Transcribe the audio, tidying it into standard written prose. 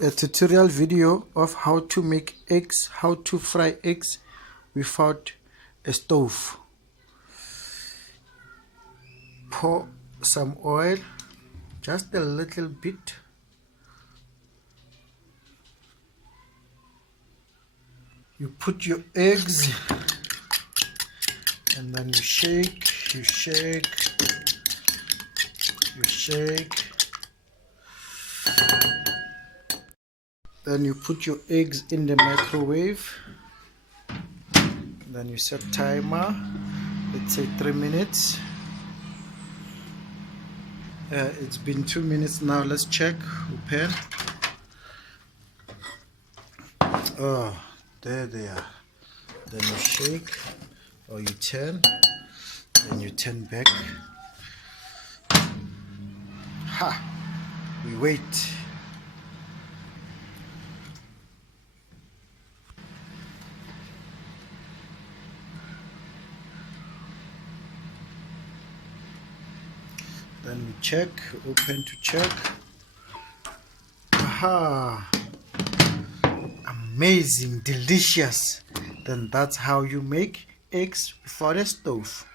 a tutorial video of how to make eggs, how to fry eggs without a stove. Pour some oil, just a little bit. You put your eggs and then you shake, you shake, you shake. Then you put your eggs in the microwave. Then you set timer, let's say 3 minutes. It's been 2 minutes now. Let's check. Open. Oh, there they are. Then you shake or you turn. Then you turn back. Ha! We wait. Then we check, open to check. Aha! Amazing, delicious. Then that's how you make eggs without a stove.